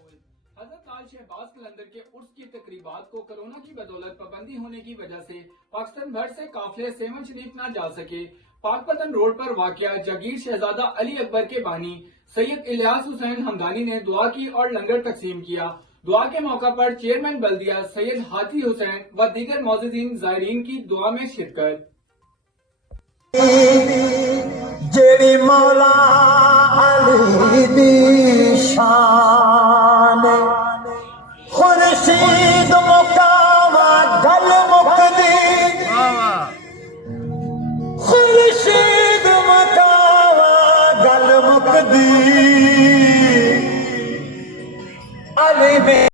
हजरत आल शहबाज कलंदर के उर्स की तकरीबात को कोरोना की बदौलत पाबंदी होने की वजह से पाकिस्तान भर से काफिले सेवन शरीफ न जा सके। पाकपतन रोड पर वाक़या जागीर शहजादा अली अकबर के बानी सैयद इलियास हुसैन हमदानी ने दुआ की और लंगर तकसीम किया। दुआ के मौका पर चेयरमैन बल्दिया सैयद हाजी हुसैन व दीगर मौजूदीन ज़ायरीन की दुआ में शिरकत। जेड़ी मौला अली दी शान खुर्शीद मुकावा गल मुकदी खुर्शीद मुकावा गल मुकदी अली